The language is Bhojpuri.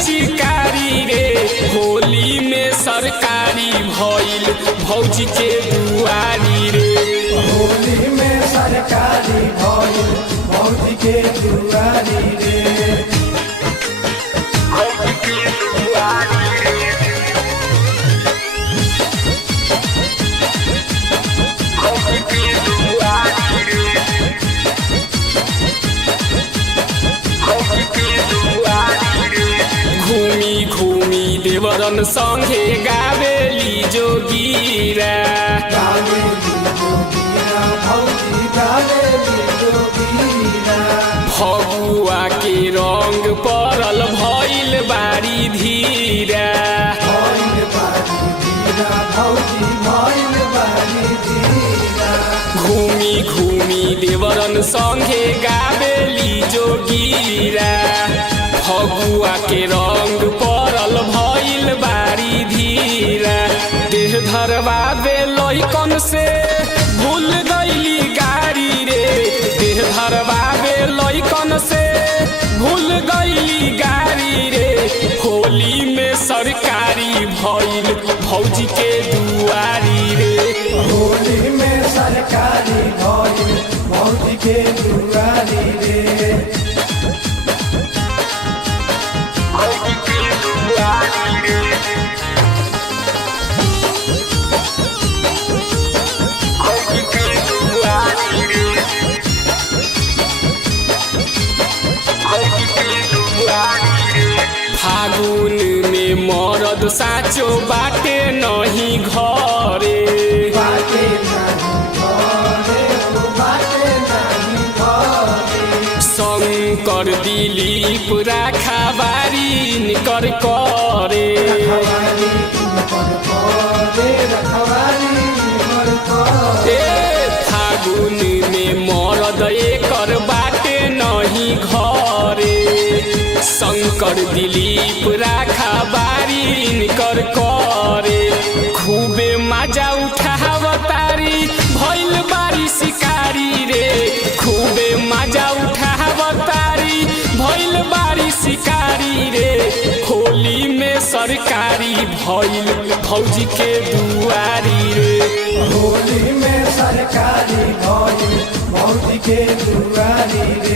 पिचकारी रे होली में सरकारी भइल भौजी के दुआरी रे। होली में सरकारी भइल भौजी के दुआरी रे। भौजी के दुआरी रे। भौजी के दुआरी रे। भौजी के दुआरी रे। घूमी घूमी देवरन संगे गावेली जोगीरा। फगुआ के रंग परल भइल बारी धीरा। घूमी घूमी देवरन संगे गावेली जोगीरा। फगुआ के रंग परल भइल बारी धीरा। देह धरवा दे लइकन से भूल गइली गारी रे। देह धरवा दे लइकन से भूल गइली गारी रे। होली में सरकारी भइल भौजी के दुआरी रे। होली में सरकारी भइल भौजी के दुआरी रे। भौजी के दुआरी रे। भौजी के दुआरी रे। भौजी के दुआरी रे। फागुन में मरद साचो बाटे नहीं घरे। बाटे नहीं घरे, बाटे नहीं घरे। शंकर दिलीप राखाबारी निकर करे। रखवारी निकर करे, रखवारी निकर करे। ए फागुन में मरद एकर बाटे नहीं घरे। शंकर दिलीप राखाबारी निकर करे। खूबे मजा उठावतारी भइल बारी शिकारी रे। खूबे मजा उठावतारी भइल बारी शिकारी रे। होली में सरकारी भइल भौजी के दुआरी रे। होली में सरकारी भइल भौजी के दुआरी रे।